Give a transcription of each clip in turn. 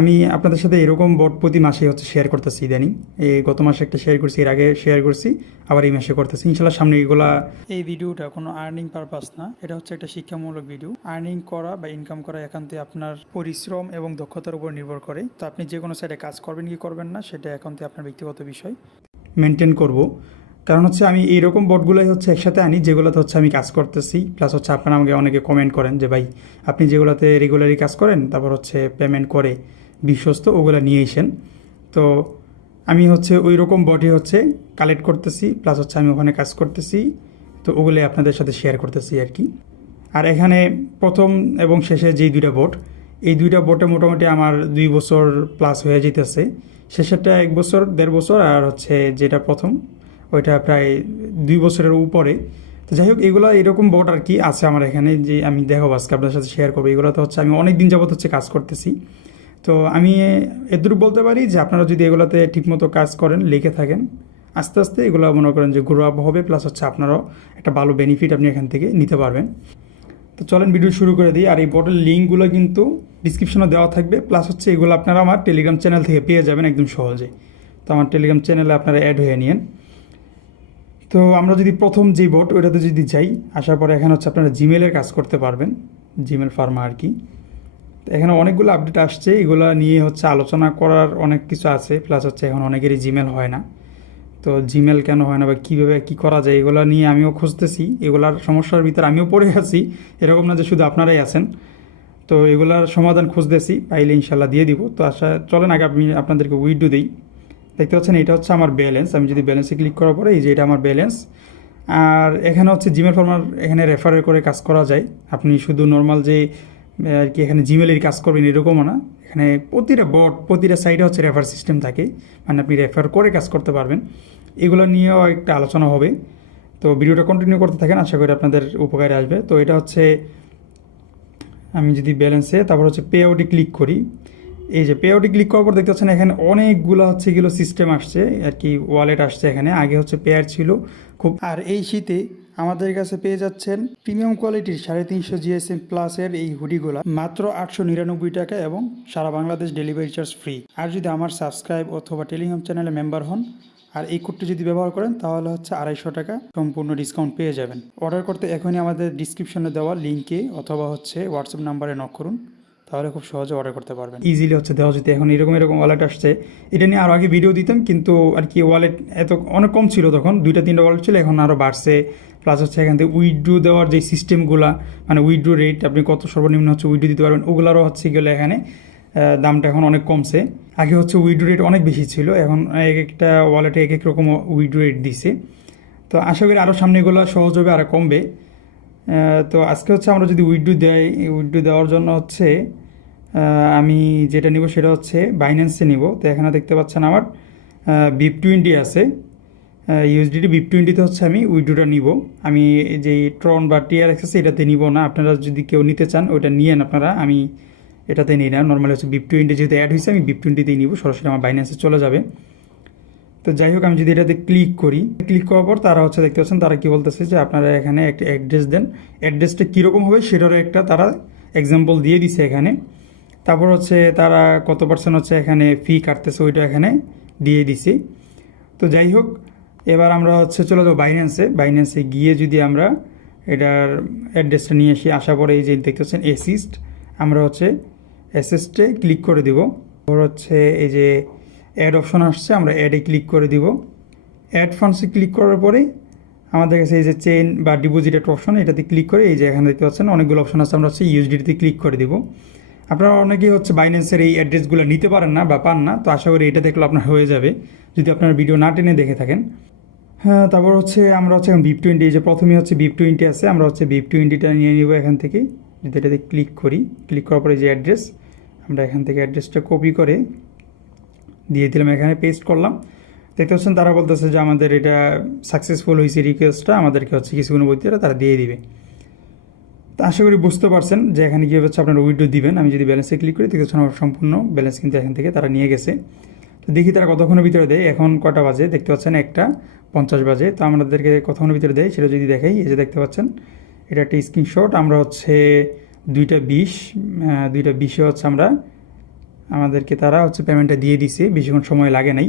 আমি আপনাদের সাথে এরকম বট প্রতি মাসে শেয়ার করতেছি ইদানিং। গত মাসে একটা শেয়ার করছি, এর আগে শেয়ার করছি, আবার এই মাসে করতেছি ইনশাল্লাহ। সামনে এগুলা এই ভিডিওটা কোনো আর্নিং পারপাস না, এটা হচ্ছে একটা শিক্ষামূলক ভিডিও। আর্নিং করা বা ইনকাম করা একান্তই আপনার পরিশ্রম এবং দক্ষতার উপর নির্ভর করে। তো আপনি যে কোনো সাইডে কাজ করবেন কি করবেন না সেটা একান্তই আপনার ব্যক্তিগত বিষয়। মেনটেন করব। কারণ আমি এইরকম বটগুলোই একসাথে আনি যেগুলোতে আমি কাজ করতেছি, প্লাস আপনারা আমাকে অনেকে কমেন্ট করেন যে ভাই আপনি যেগুলোতে রেগুলারই কাজ করেন তারপর পেমেন্ট করে বিশ্বস্ত, ওগুলো নিয়ে এসেন। তো আমি ওই রকম বটই কালেক্ট করতেছি, প্লাস আমি ওখানে কাজ করতেছি। তো ওগুলোই আপনাদের সাথে শেয়ার করতেছি আর কি। আর এখানে প্রথম এবং শেষে যেই দুইটা বোট, এই দুইটা বোটে মোটামুটি আমার 2 বছর প্লাস হয়ে যেতেছে। শেষেরটা 1 বছর 1.5 বছর, আর যেটা প্রথম ওইটা প্রায় 2 বছরের উপরে। তো যাই হোক, এগুলো এরকম বোট আর কি আছে আমার এখানে, যে আমি দেখাবো আজকে আপনাদের সাথে শেয়ার করবো। এগুলো তো আমি অনেক দিন যাবত কাজ করতেছি। তো আমি এতটুকু বলতে পারি যে আপনারা যদি এগুলোতে ঠিকমতো কাজ করেন, লিখে থাকেন, আস্তে আস্তে এগুলো মনে করেন যে গ্রো আপ হবে, প্লাস আপনারাও একটা ভালো বেনিফিট আপনি এখান থেকে নিতে পারবেন। তো চলেন ভিডিও শুরু করে দিই। আর এই বোর্ডের লিঙ্কগুলো কিন্তু ডিসক্রিপশনে দেওয়া থাকবে, প্লাস এগুলো আপনারা আমার টেলিগ্রাম চ্যানেল থেকে পেয়ে যাবেন একদম সহজে। তো আমার টেলিগ্রাম চ্যানেলে আপনারা অ্যাড হয়ে নিন। তো আমরা যদি প্রথম যে বোর্ড ওইটাতে যদি যাই, আসার পরে এখানে আপনারা জিমেলের কাজ করতে পারবেন, জিমেল ফার্মা আর কি। তো এখানে অনেকগুলো আপডেট আসছে, এগুলো নিয়ে আলোচনা করার অনেক কিছু আছে, প্লাস এখন অনেকেরই জিমেল হয় না। তো জিমেল কেন হয় না বা কীভাবে কী করা যায়, এগুলো নিয়ে আমিও খুঁজতেছি। এগুলার সমস্যার ভিতরে আমিও পড়ে আছি, এরকম না যে শুধু আপনারাই আছেন। তো এগুলার সমাধান খুঁজতেছি, পাইলে ইনশাল্লাহ দিয়ে দিব। তো চলেন আগে আমি আপনাদেরকে উইডো দিই। দেখতে পাচ্ছেন এটা আমার ব্যালেন্স। আমি যদি ব্যালেন্সে ক্লিক করার পরে এই যে এটা আমার ব্যালেন্স। আর এখানে জিমেল ফার্মার, এখানে রেফারের করে কাজ করা যায়। আপনি শুধু নর্মাল যে আর কি এখানে জিমেলের কাজ করবেন এরকমও না, এখানে প্রতিটা বট প্রতিটা সাইডে রেফার সিস্টেম থাকে, মানে আপনি রেফার করে কাজ করতে পারবেন। এগুলো নিয়েও একটা আলোচনা হবে। তো ভিডিওটা কন্টিনিউ করতে থাকেন, আশা করি আপনাদের উপকারে আসবে। তো এটা আমি যদি ব্যালেন্সে তারপর পে আউটে ক্লিক করি, এই যে পে আউটে ক্লিক করার পর দেখতে পাচ্ছেন এখানে অনেকগুলো এগুলো সিস্টেম আসছে আর কি, ওয়ালেট আসছে এখানে। আগে পেয়ার ছিল খুব। আর এই শীতে আমাদের কাছে পেয়ে যাচ্ছেন প্রিমিয়াম কোয়ালিটির 350 জিএসএম প্লাসের এই হুডিগুলা মাত্র 899 টাকা এবং সারা বাংলাদেশ ডেলিভারি চার্জ ফ্রি। আর যদি আমার সাবস্ক্রাইব অথবা টেলিগ্রাম চ্যানেলে মেম্বার হন আর এই কোডটি যদি ব্যবহার করেন তাহলে 250 টাকা সম্পূর্ণ ডিসকাউন্ট পেয়ে যাবেন। অর্ডার করতে এখনই আমাদের ডিসক্রিপশনে দেওয়া লিঙ্কে অথবা হোয়াটসঅ্যাপ নাম্বারে নক করুন, তাহলে খুব সহজে অর্ডার করতে পারবেন। ইজিলি দেওয়া যেতে। এখন এরকম ওয়ালেট আসছে, এটা নিয়ে আরও আগে ভিডিও দিতাম, কিন্তু আর কি ওয়ালেট এত অনেক কম ছিল তখন, 2-3টা ওয়ালেট ছিল, এখন আরও বাড়ছে। প্লাস এখান থেকে উইথড্রো দেওয়ার যে সিস্টেমগুলো, মানে উইথড্রো রেট আপনি কত সর্বনিম্ন উইথড্রো দিতে পারবেন, ওগুলারও গেলে এখানে দামটা এখন অনেক কমছে। আগে উইথড্রো রেট অনেক বেশি ছিল, এখন এক একটা ওয়ালেটে এক এক রকম উইথড্রো রেট দিছে। তো আশা করি আরও সামনে এগুলো সহজ হবে আর কমবে। তো আজকে আমরা যদি উইথড্রো উইথড্রো দেওয়ার জন্য আমি যেটা নিব সেটা বাইন্যান্সে নিব। তো এখানে দেখতে পাচ্ছেন আমার BIP20 আছে, ইউএসডিটি BIP20তে আমি উইথড্রোটা নিব। আমি যে ট্রন বা TRX আছে এটাতে নিব না, আপনারা যদি কেউ নিতে চান ওইটা নিয়েন আপনারা, আমি এটাতে নিই না। নর্মালি BIP20 যেহেতু অ্যাড হয়েছে আমি BIP20তেই নিব, সরাসরি আমার বাইন্যান্সে চলে যাবে। তো যাই হোক, আমি যদি এটাতে ক্লিক করি, ক্লিক করার পর তারা দেখতে পাচ্ছেন তারা কি বলতেছে যে আপনারা এখানে একটা অ্যাড্রেস দেন, অ্যাড্রেসটা কীরকম হবে সেটারও একটা তারা এক্সাম্পল দিয়ে দিছে এখানে। তারপর তারা কত পার্সেন্ট এখানে ফি কাটতেছে ওইটা এখানে দিয়ে দিছি। তো যাই হোক, এবার আমরা চলে যাবো বাইন্যান্সে গিয়ে যদি আমরা এটার অ্যাড্রেসটা নিয়ে আসার পরে এই যে দেখতে পাচ্ছেন অ্যাসিস্ট, আমরা অ্যাসিস্টে ক্লিক করে দিব। তারপর এই যে অ্যাড অপশন আসছে, আমরা অ্যাডে ক্লিক করে দিব। অ্যাড ফান্ডসে ক্লিক করার পরে আমাদের কাছে এই যে চেইন বা ডিপোজিট একটা অপশন, এটাতে ক্লিক করে এই যে এখানে দেখতে পাচ্ছেন অনেকগুলো অপশন আছে, আমরা ইউএসডিটিতে ক্লিক করে দিব। আপনারা অনেকেই বাইন্যান্সের এই অ্যাড্রেসগুলো নিতে পারেন না বা পান না, তো আশা করি এটা দেখলে আপনার হয়ে যাবে যদি আপনার ভিডিও না টেনে দেখে থাকেন। হ্যাঁ, তারপর আমরা এখন BIP20, এই যে প্রথমে BIP20 আছে, আমরা BIP20টা নিয়ে নিব এখান থেকে। যদি এটাতে ক্লিক করি, ক্লিক করার পরে যে অ্যাড্রেস, আমরা এখান থেকে অ্যাড্রেসটা কপি করে দিয়ে দিলাম, এখানে পেস্ট করলাম। দেখতে পাচ্ছেন তারা বলতেছে যে আমাদের এটা সাকসেসফুল হয়েছে, রিকোয়েস্টটা আমাদেরকে কিছুক্ষণ মধ্যে তারা দিয়ে দিবে। তো আশা করি বুঝতে পারছেন যে এখানে কীভাবে আপনারা উইথড্রো দিবেন। আমি যদি ব্যালেন্সে ক্লিক করি, দেখতে পাচ্ছেন আমার সম্পূর্ণ ব্যালেন্স কিন্তু এখান থেকে তারা নিয়ে গেছে। তো দেখি তারা কতক্ষণের ভিতরে দেয়। এখন কটা বাজে দেখতে পাচ্ছেন, 1:50 বাজে। তো আমাদেরকে কতক্ষণের ভিতরে দেয় সেটা যদি দেখাই, এই যে দেখতে পাচ্ছেন এটা একটা স্ক্রিনশট। আমরা 2:20 2:20-এ আমরা আমাদেরকে তারা হচ্ছে পেমেন্টটা দিয়ে দিছে, বেশিক্ষণ সময় লাগে নাই।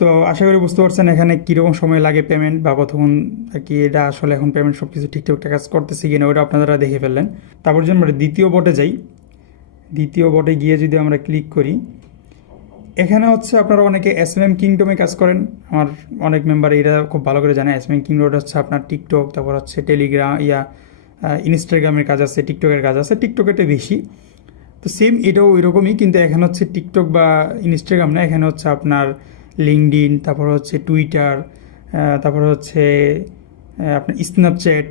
তো আশা করি বুঝতে পারছেন এখানে কীরকম সময় লাগে পেমেন্ট বা কতক্ষণ আর কি এটা আসলে এখন পেমেন্ট সব কিছু ঠিকঠাক কাজ করতেছে কিনা ওটা আপনারা দেখে ফেললেন। তারপর যদি আমরা দ্বিতীয় বটে যাই, দ্বিতীয় বটে গিয়ে যদি আমরা ক্লিক করি, এখানে হচ্ছে আপনারা অনেকে SMM কিংডমে কাজ করেন। আমার অনেক মেম্বার এটা খুব ভালো করে জানে। SMM কিংডম হচ্ছে আপনার টিকটক, তারপর হচ্ছে টেলিগ্রাম, ইনস্টাগ্রামের কাজ আছে, টিকটকের কাজ আছে, টিকটকেরটা বেশি। তো সেম এটাও এরকমই, কিন্তু এখানে হচ্ছে টিকটক বা ইনস্টাগ্রাম না, এখানে হচ্ছে আপনার লিঙ্কডইন, তারপর হচ্ছে টুইটার, তারপর হচ্ছে আপনার স্ন্যাপচ্যাট,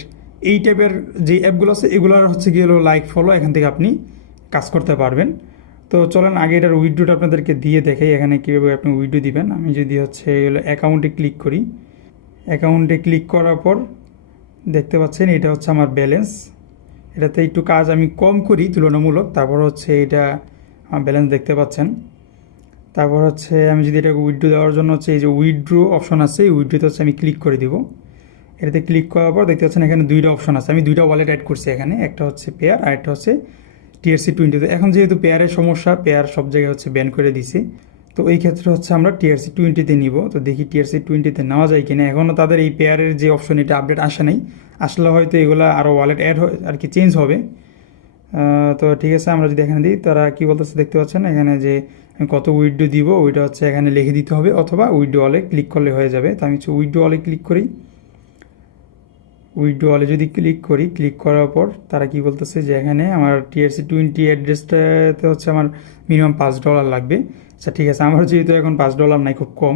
এই টাইপের যে অ্যাপগুলো আছে এগুলোর হচ্ছে গিয়ে লাইক ফলো, এখান থেকে আপনি কাজ করতে পারবেন। তো চলেন আগে এটার উইথড্রোটা আপনাদেরকে দিয়ে দেখাই এখানে কীভাবে আপনি উইথড্রো দিবেন। আমি যদি হচ্ছে অ্যাকাউন্টে ক্লিক করি, অ্যাকাউন্টে ক্লিক করার পর দেখতে পাচ্ছেন এটা হচ্ছে আমার ব্যালেন্স। এটাতে একটু কাজ আমি কম করি তুলনামূলক, তারপর হচ্ছে এটা আমার ব্যালেন্স দেখতে পাচ্ছেন। তারপর হচ্ছে আমি যদি এটাকে উইথড্রো দেওয়ার জন্য হচ্ছে এই যে উইথড্রো অপশন আছে, এই উইথড্রোতে হচ্ছে আমি ক্লিক করে দিব। এটাতে ক্লিক করার পর দেখতে পাচ্ছেন এখানে দুইটা অপশন আছে, আমি দুইটা ওয়ালেট অ্যাড করছি এখানে, একটা হচ্ছে পেয়ার আর একটা হচ্ছে TRC20। তো এখন যেহেতু পেয়ারের সমস্যা, পেয়ার সব জায়গায় হচ্ছে ব্যান করে দিছে, তো এই ক্ষেত্রে হচ্ছে আমরা TRC20-তে নিব। তো দেখি TRC20-তে নেওয়া যায় কিনা। এখনও তাদের এই পেয়ারের যে অপশন এটা আপডেট আসে নাই, আসলে হয়তো এগুলো আরও ওয়ালেট অ্যাড আর কি চেঞ্জ হবে। তো ঠিক আছে, আমরা যদি এখানে দিই তারা কী বলতেছে দেখতে পাচ্ছেন এখানে যে আমি কত উইথড্রো দিব ওইটা হচ্ছে এখানে লিখে দিতে হবে, অথবা উইথড্রো অলে ক্লিক করলে হয়ে যাবে। তো আমি হচ্ছে উইথড্রো অলে ক্লিক করি। উইথড্রো অলে যদি ক্লিক করি, ক্লিক করার পর তারা কি বলতেছে যে এখানে আমার TRC20 অ্যাড্রেসটাতে হচ্ছে আমার মিনিমাম $5 লাগবে। আচ্ছা ঠিক আছে, আমার যেহেতু এখন $5 নাই, খুব কম,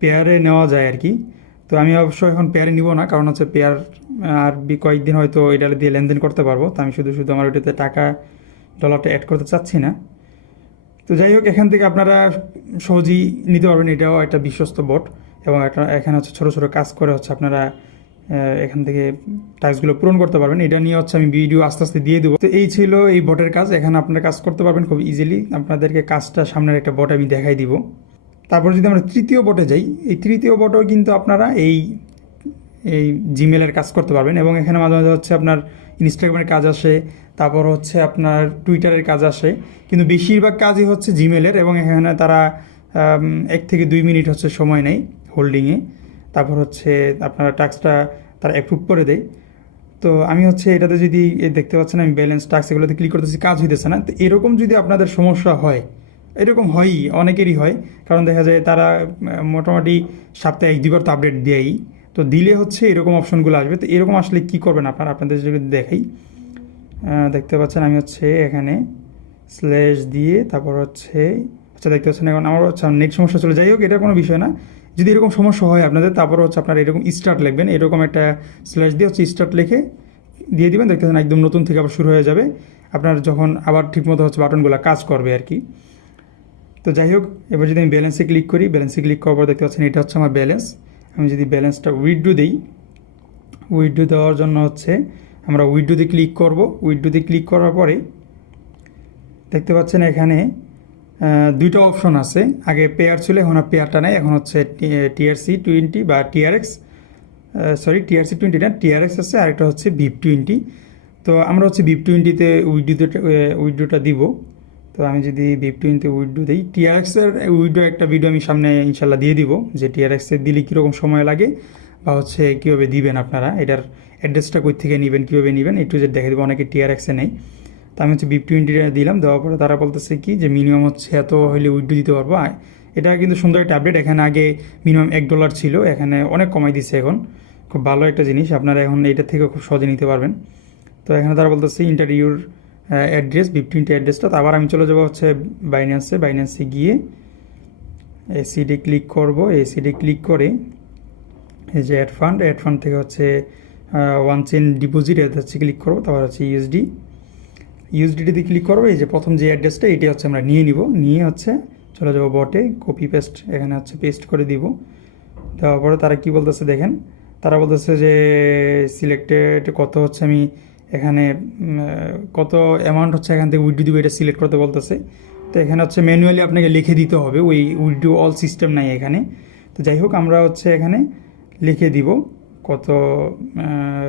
পেয়ারে নেওয়া যায় আর কি। তো আমি অবশ্য এখন পেয়ারে নিব না, কারণ হচ্ছে পেয়ার আর কয়েকদিন হয়তো এটা দিয়ে লেনদেন করতে পারবো। তো আমি শুধু শুধু আমার ওইটাতে ডলারটা অ্যাড করতে চাচ্ছি না। তো যাই হোক, এখান থেকে আপনারা সহজেই নিতে পারবেন, এটাও একটা বিশ্বস্ত বট, এবং একটা এখানে হচ্ছে ছোটো ছোটো কাজ করে হচ্ছে আপনারা এখান থেকে টাস্কগুলো পূরণ করতে পারবেন। এটা নিয়ে হচ্ছে আমি ভিডিও আস্তে আস্তে দিয়ে দেবো। তো এই ছিল এই বটের কাজ, এখানে আপনারা কাজ করতে পারবেন খুব ইজিলি। আপনাদেরকে কাজটা সামনের একটা বট আমি দেখাই দিব। তারপর যদি আমরা তৃতীয় বটে যাই, এই তৃতীয় বটেও কিন্তু আপনারা এই জিমেলের কাজ করতে পারবেন, এবং এখানে মাঝে মাঝে হচ্ছে আপনার ইনস্টাগ্রামের কাজ আসে, তারপর হচ্ছে আপনার টুইটারের কাজ আসে, কিন্তু বেশিরভাগ কাজই হচ্ছে জিমেলের। এবং এখানে তারা 1 থেকে 2 মিনিট হচ্ছে সময় নেয় হোল্ডিংয়ে, তারপর হচ্ছে আপনারা টাস্কটা তারা অ্যাপ্রুভ করে দেয়। তো আমি হচ্ছে এটাতে যদি দেখতে পাচ্ছেন আমি ব্যালেন্স টাস্ক এগুলোতে ক্লিক করতেছি, কাজ হইতেছে না। তো এরকম যদি আপনাদের সমস্যা হয়, এরকম হয়ই, অনেকেরই হয়, কারণ দেখা যায় তারা মোটামুটি সপ্তাহে 1-2 বার তো আপডেট দেয়ই। তো দিলে হচ্ছে এরকম অপশনগুলো আসবে। তো এরকম আসলে কী করবেন আপনাদের যদি দেখাই, দেখতে পাচ্ছেন আমি হচ্ছে এখানে স্ল্যাশ দিয়ে তারপর হচ্ছে আচ্ছা দেখতে পাচ্ছেন এখন আমার হচ্ছে নেট সমস্যা চলে, যাই হোক এটা কোনো বিষয় না। যদি এরকম সমস্যা হয় আপনাদের, তারপর হচ্ছে আপনারা এরকম স্টার্ট লিখবেন, এরকম একটা স্ল্যাশ দিয়ে হচ্ছে স্টার্ট লিখে দিয়ে দিবেন, দেখতে পাচ্ছেন একদম নতুন থেকে আবার শুরু হয়ে যাবে আপনার যখন আবার ঠিকমতো হচ্ছে বাটনগুলো কাজ করবে আর কি। তো যাই হোক, এবার যদি আমি ব্যালেন্সে ক্লিক করি, ব্যালেন্সে ক্লিক করার পর দেখতে পাচ্ছেন এটা হচ্ছে আমার ব্যালেন্স। আমি যদি ব্যালেন্সটা উইথড্রো দিই, উইথড্রো দেওয়ার জন্য হচ্ছে আমরা উইথড্রোতে ক্লিক করব। উইথড্রোতে ক্লিক করার পরে দেখতে পাচ্ছেন এখানে দুইটা অপশন আছে, আগে পেয়ার ছিল, এখন আর পেয়ারটা নাই, এখন হচ্ছে TRC20 বা TRC20 না, TRX আছে, আরেকটা হচ্ছে VIP20। তো আমরা হচ্ছে VIP20-তে উইথড্রোটা দিব। তো আমি যদি VIP20-তে উইথড্রো দিই, TRX-এর উইথড্রো একটা ভিডিও আমি সামনে ইনশাল্লাহ দিয়ে দিব, যে TRX-এর দিলে কীরকম সময় লাগে বা হচ্ছে কীভাবে দিবেন আপনারা, এটার অ্যাড্রেসটা কই থেকে নেবেন, কীভাবে নেবেন, একটু যে দেখে দেবো, অনেকে TRX-এ নেই। তো আমি হচ্ছে VIP20-টা দিলাম, দেওয়ার পরে তারা বলতেছে কি যে মিনিমাম হচ্ছে এত হলে উইথড্রো দিতে পারবো। এটা কিন্তু সুন্দর একটা আপডেট, এখানে আগে মিনিমাম $1 ছিল, এখানে অনেক কমাই দিচ্ছে এখন, খুব ভালো একটা জিনিস, আপনারা এখন এইটার থেকে খুব সহজে নিতে পারবেন। তো এখানে তারা বলতেছে ইন্টারভিউর অ্যাড্রেস, VIP20 অ্যাড্রেসটা। তো আবার আমি চলে যাবো হচ্ছে বাইন্যান্সে গিয়ে এসিডে ক্লিক করব। এসিডে ক্লিক করে এই যে অ্যাড ফান্ড থেকে হচ্ছে ওয়ান চেন ডিপোজিট এটা হচ্ছে ক্লিক করবো, তারপর হচ্ছে ইউএসডিটিতে ক্লিক করবো। এই যে প্রথম যে অ্যাড্রেসটা এটি হচ্ছে আমরা নিয়ে হচ্ছে চলে যাবো বটে, কপি পেস্ট এখানে হচ্ছে পেস্ট করে দিব। দেওয়ার পরে তারা কি বলতেছে দেখেন, তারা বলতেছে যে সিলেক্টেড কত হচ্ছে আমি এখানে কত অ্যামাউন্ট হচ্ছে এখান থেকে উইথড্রো দিব এটা সিলেক্ট করতে বলতেছে। তো এখানে হচ্ছে ম্যানুয়ালি আপনাকে লিখে দিতে হবে, ওই উইথড্রো অল সিস্টেম নাই এখানে। তো যাই হোক, আমরা হচ্ছে এখানে লিখে দিব কত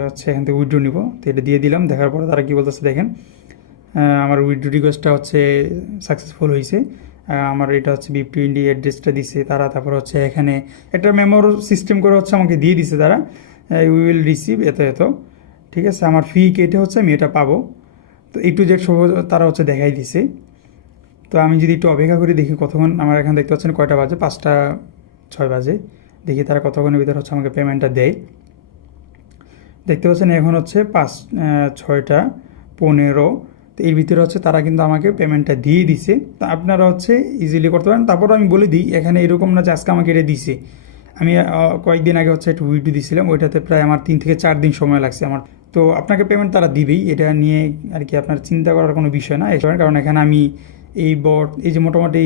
হচ্ছে এখান থেকে উইথড্রো নিব। তো এটা দিয়ে দিলাম, দেখার পরে তারা কী বলতেছে দেখেন, আমার উইথড্র রিকোয়েস্টটা হচ্ছে সাকসেসফুল হয়েছে। আমার এটা হচ্ছে BIP20 অ্যাড্রেসটা দিছে তারা, তারপর হচ্ছে এখানে একটা মেমোর সিস্টেম করে হচ্ছে আমাকে দিয়ে দিছে তারা, উই উইল রিসিভ এত এত, ঠিক আছে। আমার ফি কেটে হচ্ছে আমি এটা পাবো। তো A to Z সব তারা হচ্ছে দেখাই দিছে। তো আমি যদি একটু অপেক্ষা করি দেখি কতক্ষণ, আমার এখানে দেখতে পাচ্ছেন কয়টা বাজে, 5:06 বাজে, দেখি তারা কতক্ষণের ভিতরে হচ্ছে আমাকে পেমেন্টটা দেয়। দেখতে পাচ্ছেন এখন হচ্ছে 6:15। তো এর ভিতরে হচ্ছে তারা কিন্তু আমাকে পেমেন্টটা দিয়ে দিছে। তো আপনারা হচ্ছে ইজিলি করতে পারেন। তারপর আমি বলে দিই এখানে এরকম না যে আজকে আমাকে এটা দিছে, আমি কয়েকদিন আগে হচ্ছে একটা উইড্রো দিয়েছিলাম, ওইটাতে প্রায় আমার 3 থেকে 4 দিন সময় লাগছে আমার। তো আপনাকে পেমেন্ট তারা দিবেই, এটা নিয়ে আর কি আপনার চিন্তা করার কোনো বিষয় না। কারণ এখানে আমি এই বট এই যে মোটামুটি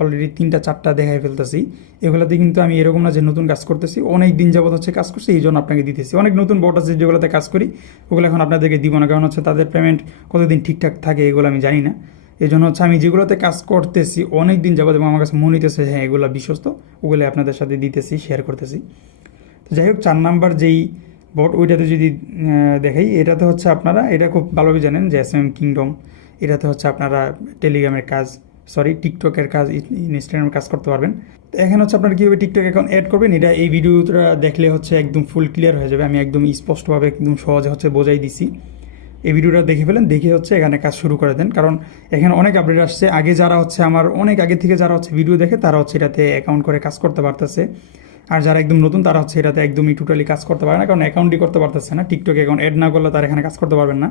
অলরেডি 3-4টা দেখাই ফেলতেছি, এগুলোতে কিন্তু আমি এরকম না যে নতুন কাজ করতেছি, অনেক দিন যাবত হচ্ছে কাজ করছি, এই জন্য আপনাকে দিতেছি। অনেক নতুন বট আছে যেগুলোতে কাজ করি, ওগুলো এখন আপনাদেরকে দিব না, কারণ হচ্ছে তাদের পেমেন্ট কতদিন ঠিকঠাক থাকে এগুলো আমি জানি না। এই জন্য হচ্ছে আমি যেগুলোতে কাজ করতেছি অনেক দিন যাবত এবং আমার কাছে মনে হইতেছে হ্যাঁ এগুলো বিশ্বস্ত, ওগুলো আপনাদের সাথে দিতেছি, শেয়ার করতেছি। তো যাই হোক, 4 নাম্বার যেই বট ওইটাতে যদি দেখাই, এটাতে হচ্ছে আপনারা এটা খুব ভালোভাবে জানেন যে SM কিংডম, এটাতে হচ্ছে আপনারা টেলিগ্রামের কাজ, টিকটকের কাজ, ইনস্টাগ্রামের কাজ করতে পারবেন। তো এখানে হচ্ছে আপনারা কীভাবে টিকটক অ্যাকাউন্ট অ্যাড করবেন, এটা এই ভিডিওটা দেখলে হচ্ছে একদম ফুল ক্লিয়ার হয়ে যাবে। আমি একদম স্পষ্টভাবে একদম সহজে হচ্ছে বোঝাই দিছি। এই ভিডিওটা দেখে ফেলেন, দেখে হচ্ছে এখানে কাজ শুরু করে দেন, কারণ এখানে অনেক আপডেট আসছে। আগে যারা হচ্ছে আমার অনেক আগে থেকে যারা হচ্ছে ভিডিও দেখে তারা হচ্ছে এটাতে অ্যাকাউন্ট করে কাজ করতে পারতেছে, আর যারা একদম নতুন তারা হচ্ছে এটাতে একদমই টোটালি কাজ করতে পারে না, কারণ অ্যাকাউন্টই করতে পারতেছে না। টিকটক অ্যাকাউন্ট অ্যাড না করলে তারা এখানে কাজ করতে পারবেন না।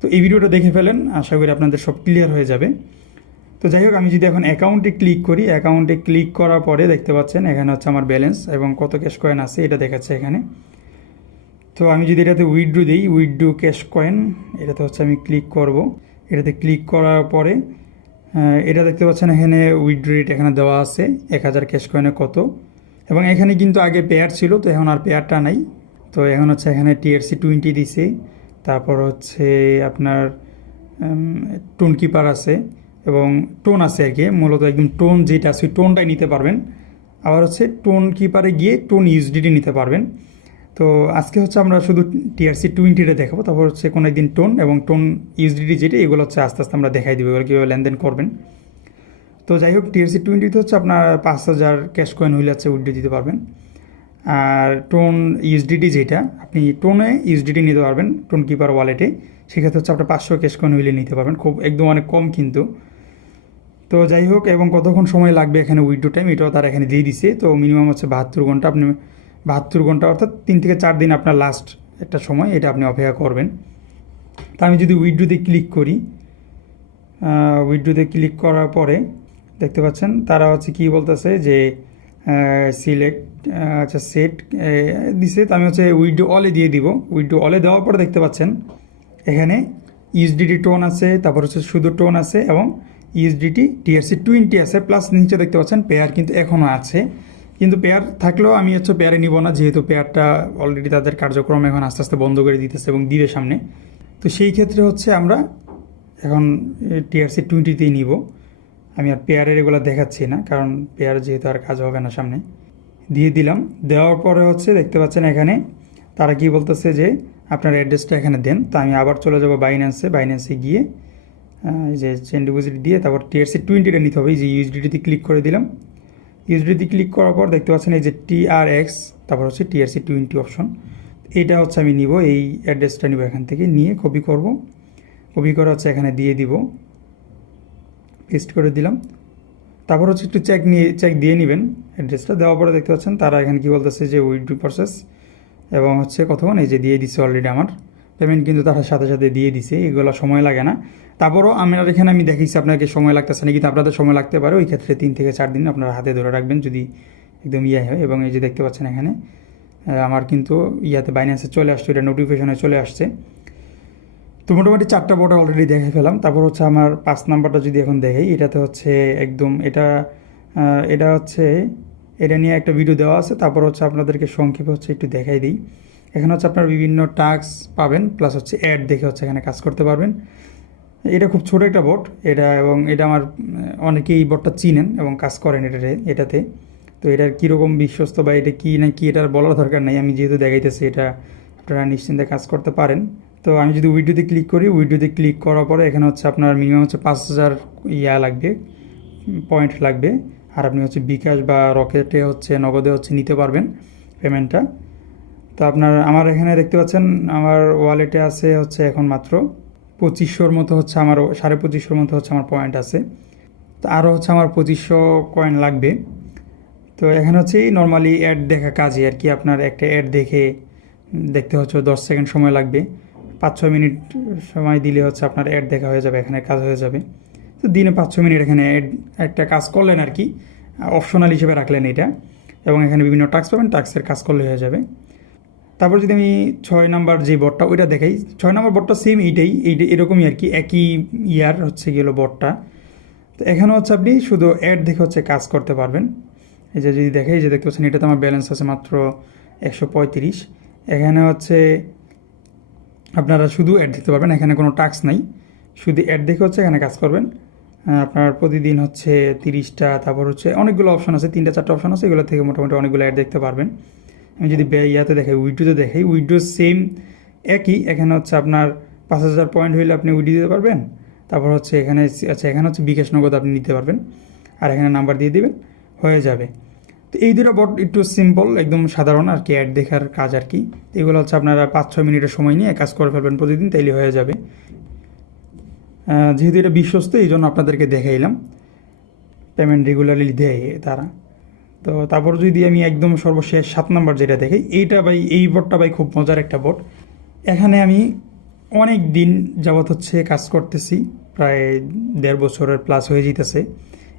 তো এই ভিডিওটা দেখে ফেলেন, আশা করি আপনাদের সব ক্লিয়ার হয়ে যাবে। তো যাই হোক, আমি যদি এখন অ্যাকাউন্টে ক্লিক করি, অ্যাকাউন্টে ক্লিক করার পরে দেখতে পাচ্ছেন এখানে হচ্ছে আমার ব্যালেন্স এবং কত ক্যাশ কয়েন আছে এটা দেখাচ্ছে এখানে। তো আমি যদি এটাতে উইথড্র দিই, উইথড্র ক্যাশ কয়েন, এটাতে হচ্ছে আমি ক্লিক করব। এটাতে ক্লিক করার পরে এটা দেখতে পাচ্ছেন এখানে উইথড্র রেট এখানে দেওয়া আছে 1000 ক্যাশ কয়েনে কত, এবং এখানে কিন্তু আগে পেয়ার ছিল, তো এখন আর পেয়ারটা নাই। তো এখন হচ্ছে এখানে TRC20 দিছে, তারপর হচ্ছে আপনার টোন কিপার আছে এবং টোন আছে আর কি, মূলত একদম টোন যেটা আছে টোনটাই নিতে পারবেন। আবার হচ্ছে টোন কিপারে গিয়ে টোন USDT নিতে পারবেন। তো আজকে হচ্ছে আমরা শুধু TRC20টা দেখাবো, তারপর হচ্ছে কোনো একদিন টোন এবং টোন USDT যেটা, এগুলো হচ্ছে আস্তে আস্তে আমরা দেখাই দিব এগুলো কীভাবে লেনদেন করবেন। তো যাই হোক, TRC20তে হচ্ছে আপনার 5000 ক্যাশ কয়েন হইলে হচ্ছে উইথড্র দিতে পারবেন। আর টোন USDT যেটা, আপনি টোনে USDT নিতে পারবেন টোন কিপার ওয়ালেটে, সেক্ষেত্রে হচ্ছে আপনার 500 ক্যাশ কয়েন হইলে নিতে পারবেন, খুব একদম অনেক কম কিন্তু। তো যাই হোক, এবং কতক্ষণ সময় লাগবে এখানে উইথড্র টাইম এটাও তারা এখানে দিয়ে দিছে। তো মিনিমাম হচ্ছে 72 ঘন্টা, আপনি 72 ঘন্টা অর্থাৎ 3 থেকে 4 দিন আপনার লাস্ট একটা সময়, এটা আপনি অপেক্ষা করবেন। তা আমি যদি উইথড্রোতে ক্লিক করি, উইথড্রোতে ক্লিক করার পরে দেখতে পাচ্ছেন তারা হচ্ছে কি বলতেছে যে সিলেক্ট, আচ্ছা সেট দিছে। তো আমি হচ্ছে উইথড্রো অলে দিয়ে দিব। উইথড্রো অলে দেওয়ার পরে দেখতে পাচ্ছেন এখানে USDT টোন আছে, তারপর হচ্ছে শুধু টোন আছে এবং USDT TRC20 আছে, প্লাস নিচে দেখতে পাচ্ছেন পেয়ার কিন্তু এখনও আছে। কিন্তু পেয়ার থাকলেও আমি হচ্ছে পেয়ারে নিব না, যেহেতু পেয়ারটা অলরেডি তাদের কার্যক্রম এখন আস্তে আস্তে বন্ধ করে দিতেছে এবং দিবে সামনে। তো সেই ক্ষেত্রে হচ্ছে আমরা এখন TRC20তেই নিব। আমি আর পেয়ারের এগুলো দেখাচ্ছি না, কারণ পেয়ার যেহেতু আর কাজ হবে না সামনে। দিয়ে দিলাম, দেওয়ার পরে হচ্ছে দেখতে পাচ্ছেন এখানে তারা কি বলতেছে যে আপনার অ্যাড্রেসটা এখানে দেন। তো আমি আবার চলে যাব বাইন্যান্সে গিয়ে এই যে চেন ডিপোজিট দিয়ে তারপর TRC20টা নিতে হবে। এই যে USDT ক্লিক করে দিলাম। USDT ক্লিক করার পর দেখতে পাচ্ছেন এই যে TRX, তারপর হচ্ছে TRC20 অপশন, এইটা হচ্ছে আমি নিব, এই অ্যাড্রেসটা নিব এখান থেকে, নিয়ে কপি করব। কপি করে হচ্ছে এখানে দিয়ে দিব, পেস্ট করে দিলাম। তারপর হচ্ছে একটু চেক দিয়ে নেবেন অ্যাড্রেসটা। দেওয়ার পরে দেখতে পাচ্ছেন তারা এখানে কি বলতেছে যে উইথড্র প্রসেস, এবং হচ্ছে কতক্ষণ এই যে দিয়ে দিচ্ছে অলরেডি আমার পেমেন্ট কিন্তু তার সাথে সাথে দিয়ে দিছে, এগুলো সময় লাগে না। তারপরও আমার এখানে আমি দেখিছি আপনাকে সময় লাগতেছে না, কিন্তু আপনাদের সময় লাগতে পারে, ওই ক্ষেত্রে 3 থেকে 4 দিন আপনারা হাতে ধরে রাখবেন যদি একদম হয়। এবং এই যে দেখতে পাচ্ছেন এখানে আমার কিন্তু বাইন্যান্সে চলে আসছে, এটা নোটিফিকেশনে চলে আসছে। তো মোটামুটি 4টা বট অলরেডি দেখে ফেলাম। তারপর হচ্ছে আমার 5 নাম্বারটা যদি এখন দেখাই, এটাতে হচ্ছে একদম এটা হচ্ছে এটা নিয়ে একটা ভিডিও দেওয়া আছে। তারপর হচ্ছে আপনাদেরকে সংক্ষেপে হচ্ছে একটু দেখাই দিই। এখানে হচ্ছে আপনার বিভিন্ন টাস্ক পাবেন, প্লাস হচ্ছে অ্যাড দেখে হচ্ছে এখানে কাজ করতে পারবেন। এটা খুব ছোটো একটা বট এটা, এবং এটা আমার অনেকেই এই বটটা চিনেন এবং কাজ করেন এটাতে। তো এটার কীরকম বিশ্বস্ত বা এটা কী না কি এটার বলার দরকার নাই, আমি যেহেতু দেখাইতেছি এটা আপনারা নিশ্চিন্তে কাজ করতে পারেন। তো আমি যদি উইড্রোতে ক্লিক করি, উইড্রোতে ক্লিক করার পরে এখানে হচ্ছে আপনার মিনিমাম হচ্ছে 5,000 লাগবে, পয়েন্ট লাগবে। আর আপনি হচ্ছে বিকাশ বা রকেটে হচ্ছে নগদে হচ্ছে নিতে পারবেন পেমেন্টটা। তো আমার এখানে দেখতে পাচ্ছেন আমার ওয়ালেটে আছে হচ্ছে এখন মাত্র 2500 মতো হচ্ছে, আমার 2550 মতো হচ্ছে আমার পয়েন্ট আছে। তো আরও হচ্ছে আমার 2500 কয়েন লাগবে। তো এখানে হচ্ছে নর্মালি অ্যাড দেখা কাজে আর কি, আপনার একটা অ্যাড দেখতে হচ্ছে 10 সেকেন্ড সময় লাগবে, 5-6 মিনিট সময় দিলে হচ্ছে আপনার অ্যাড দেখা হয়ে যাবে, এখানে কাজ হয়ে যাবে। তো দিনে 5-6 মিনিট এখানে একটা কাজ করলেন আর কি, অপশনাল হিসেবে রাখলেন এটা, এবং এখানে বিভিন্ন টাস্ক পাবেন, টাস্কের কাজ করলে হয়ে যাবে। তারপর যদি আমি 6 নাম্বার যে বটটা ওইটা দেখাই, 6 নাম্বার বটটা সেম এইটা এরকমই আর কি, একই ইয়ার হচ্ছে গেল বটটা। তো এখানে হচ্ছে আপনি শুধু অ্যাড দেখে হচ্ছে কাজ করতে পারবেন। এই যে যদি দেখে, এই যে দেখতে পাচ্ছেন এটাতে আমার ব্যালেন্স আছে মাত্র 135। এখানে হচ্ছে আপনারা শুধু অ্যাড দেখতে পারবেন, এখানে কোনো টাস্ক নাই, শুধু অ্যাড দেখে হচ্ছে এখানে কাজ করবেন। আপনার প্রতিদিন হচ্ছে 30টা, তারপর হচ্ছে অনেকগুলো অপশন আছে, 3-4টা অপশন আছে, এগুলো থেকে মোটামুটি অনেকগুলো অ্যাড দেখতে পারবেন। আমি যদি ইয়াতে দেখাই, উইড্রোতে দেখাই, উইড্রো সেম একই। এখানে হচ্ছে আপনার 5,000 পয়েন্ট হইলে আপনি উইড্রো দিতে পারবেন। তারপর হচ্ছে এখানে হচ্ছে বিকাশ নগদ আপনি নিতে পারবেন, আর এখানে নাম্বার দিয়ে দিবেন, হয়ে যাবে। তো এই দুটো বট একটু সিম্পল, একদম সাধারণ আর কি, অ্যাড দেখার কাজ আর কি। এগুলো হচ্ছে আপনারা 5-6 মিনিটের সময় নিয়ে কাজ করে ফেলবেন প্রতিদিন, তাইলে হয়ে যাবে। যেহেতু এটা বিশ্বস্ত, এই জন্য আপনাদেরকে দেখাইলাম, পেমেন্ট রেগুলারলি দেয় তারা। তো তারপর যদি আমি একদম সর্বশেষ 7 নাম্বার যেটা দেখি, এই বটটা খুব মজার একটা বট। এখানে আমি অনেক দিন যাবৎ হচ্ছে কাজ করতেছি, প্রায় 1.5 বছরের প্লাস হয়ে যেতেছে,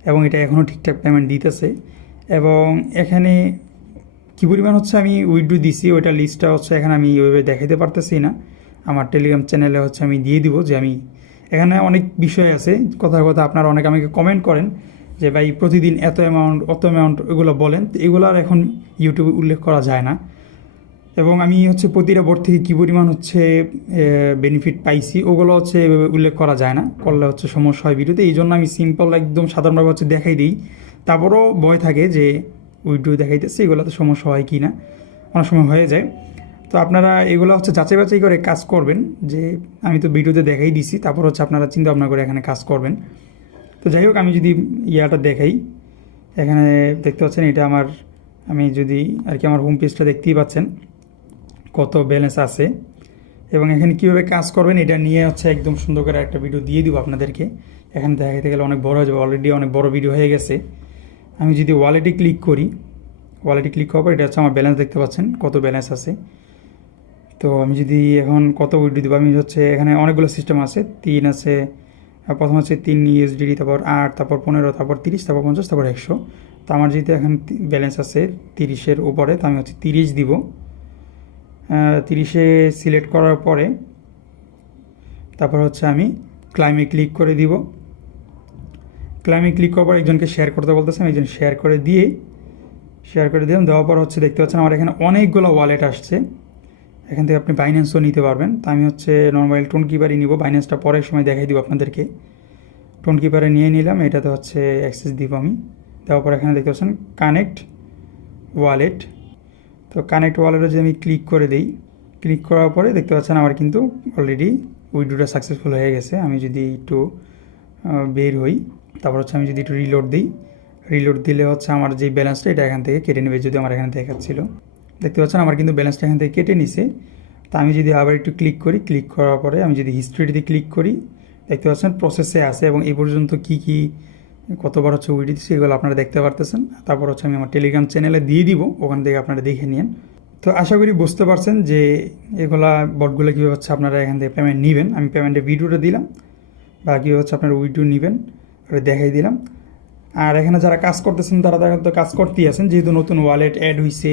এবং এটা এখনও ঠিকঠাক পেমেন্ট দিতেছে। এবং এখানে কী পরিমাণ হচ্ছে আমি উইথড্র দিছি, ওইটা লিস্টটা হচ্ছে এখানে আমি ওইভাবে দেখাতে পারতেছি না। আমার টেলিগ্রাম চ্যানেলে হচ্ছে আমি দিয়ে দিব, যে আমি এখানে অনেক বিষয় আছে, কথা আপনারা অনেকে আমাকে কমেন্ট করেন যে ভাই প্রতিদিন এত অ্যামাউন্ট এগুলো বলেন, তো এগুলো আর এখন ইউটিউবে উল্লেখ করা যায় না। এবং আমি হচ্ছে প্রতিটা বোর্ড থেকে কী পরিমাণ হচ্ছে বেনিফিট পাইছি, ওগুলো হচ্ছে এভাবে উল্লেখ করা যায় না, করলে হচ্ছে সমস্যা হয় ভিডিওতে। এই জন্য আমি সিম্পল একদম সাধারণভাবে হচ্ছে দেখাই দিই। তারপরও ভয় থাকে যে উইড্রো দেখাইতেছে, এগুলোতে সমস্যা হয় কি না, অনেক সময় হয়ে যায়। তো আপনারা এগুলো হচ্ছে যাচাই বাছাই করে কাজ করবেন, যে আমি তো ভিডিওতে দেখাই দিছি, তারপর হচ্ছে আপনারা চিন্তা ভাবনা করে এখানে কাজ করবেন। তো যাই হোক, আমি যদি ইয়াটা দেখাই, এখানে দেখতে পাচ্ছেন এটা আমি যদি আর কি আমার হোম পেজটা দেখতেই পাচ্ছেন কত ব্যালেন্স আছে, এবং এখানে কীভাবে কাজ করবেন এটা নিয়ে হচ্ছে একদম সুন্দর করে একটা ভিডিও দিয়ে দিব আপনাদেরকে। এখানে দেখাতে গেলে অনেক বড় হয়ে যাবে, অলরেডি অনেক বড় ভিডিও হয়ে গেছে। আমি যদি ওয়ালেটে ক্লিক করি, ওয়ালেটে ক্লিক করার পর এটা হচ্ছে আমার ব্যালেন্স দেখতে পাচ্ছেন কত ব্যালেন্স আছে। তো আমি যদি এখন কত উইথড্র দেবো, আমি হচ্ছে এখানে অনেকগুলো সিস্টেম আছে, 3 আছে, প্রথম হচ্ছে 3 USDT, তারপর 8, তারপর 15, তারপর 30, তারপর 50, তারপর 100। তো আমার যেহেতু এখন ব্যালেন্স আছে 30-এর উপরে, তো আমি হচ্ছে 30 দিব। 30-এ সিলেক্ট করার পরে তারপর হচ্ছে আমি ক্লাইমে ক্লিক করে দিব। ক্লাইমে ক্লিক করার পর একজনকে শেয়ার করতে বলতেছে, আমি একজন শেয়ার করে দিলাম। দেওয়ার পর হচ্ছে দেখতে পাচ্ছেন আমার এখানে অনেকগুলো ওয়ালেট আসছে, এখান থেকে আপনি বাইন্যান্সও নিতে পারবেন। তো আমি হচ্ছে নর্মাল টোন কিপারই নিব, বাইন্যান্সটা পরের সময় দেখাই দিব আপনাদেরকে। টোন কিপারে নিয়ে নিলাম, এটাতে হচ্ছে অ্যাক্সেস দিব আমি। দেওয়ার পর এখানে দেখতে পাচ্ছেন কানেক্ট ওয়ালেট। তো কানেক্ট ওয়ালেটে যদি আমি ক্লিক করে দিই, ক্লিক করার পরে দেখতে পাচ্ছেন আমার কিন্তু অলরেডি উইথড্রটা সাকসেসফুল হয়ে গেছে। আমি যদি একটু বের হই, তারপর হচ্ছে আমি যদি একটু রিলোড দিলে হচ্ছে আমার যে ব্যালেন্সটা এটা এখান থেকে কেটে নেবে, যদি আমার এখানে দেখাচ্ছিল। দেখতে পাচ্ছেন আমার কিন্তু ব্যালেন্সটা এখান থেকে কেটে নিছে। তা আমি যদি আবার একটু ক্লিক করার পরে আমি যদি হিস্ট্রিতে ক্লিক করি, দেখতে পাচ্ছেন প্রসেসে আছে, এবং এই পর্যন্ত কী কতবার হচ্ছে উইথড্র দিচ্ছি এগুলো আপনারা দেখতে পারতেছেন। তারপর হচ্ছে আমি আমার টেলিগ্রাম চ্যানেলে দিয়ে দিব, ওখান থেকে আপনারা দেখে নিন। তো আশা করি বুঝতে পারছেন যে এগুলা বটগুলো কীভাবে হচ্ছে আপনারা এখান থেকে পেমেন্ট নেবেন। আমি পেমেন্টের ভিডিওটা দিলাম, বা কীভাবে হচ্ছে আপনারা উইথড্র নেবেন ওটা দেখাই দিলাম। আর এখানে যারা কাজ করতেছেন তারা তো কাজ করতেই আছেন, যেহেতু নতুন ওয়ালেট অ্যাড হয়েছে,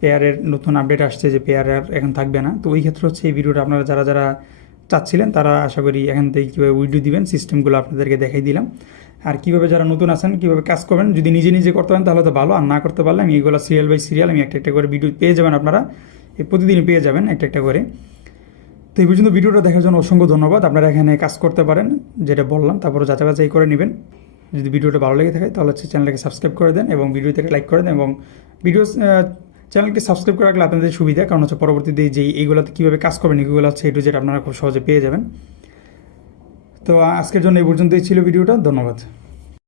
পেয়ারের নতুন আপডেট আসছে যে পেয়ার আর এখন থাকবে না। তো ওই ক্ষেত্রে হচ্ছে এই ভিডিওটা আপনারা যারা চাচ্ছিলেন তারা আশা করি এখান থেকে কীভাবে উইথড্র দিবেন সিস্টেমগুলো আপনাদেরকে দেখাই দিলাম। আর কীভাবে যারা নতুন আছেন কীভাবে কাজ করবেন, যদি নিজে করতে পারেন তাহলে তো ভালো, আর না করতে পারলে আমি এগুলো সিরিয়াল বাই সিরিয়াল আমি একটা করে ভিডিও পেয়ে যাবেন, আপনারা প্রতিদিনই পেয়ে যাবেন একটা করে। তো এই পর্যন্ত ভিডিওটা দেখার জন্য অসংখ্য ধন্যবাদ। আপনারা এখানে কাজ করতে পারেন যেটা বললাম, তারপরে যাচাই করে নেবেন। যদি ভিডিওটা ভালো লেগে থাকে তাহলে হচ্ছে চ্যানেলটাকে সাবস্ক্রাইব করে দেন, এবং ভিডিওতে লাইক করে দেন, এবং ভিডিও চ্যানেলকে সাবস্ক্রাইব করে রাখলে আপনাদের সুবিধা, কারণ হচ্ছে পরবর্তীতে যেই এইগুলোতে কীভাবে কাজ করবেন এগুলো হচ্ছে এটু যেটা আপনারা খুব সহজে পেয়ে যাবেন। তো আজকের জন্য এই পর্যন্তই ছিল ভিডিওটা। ধন্যবাদ।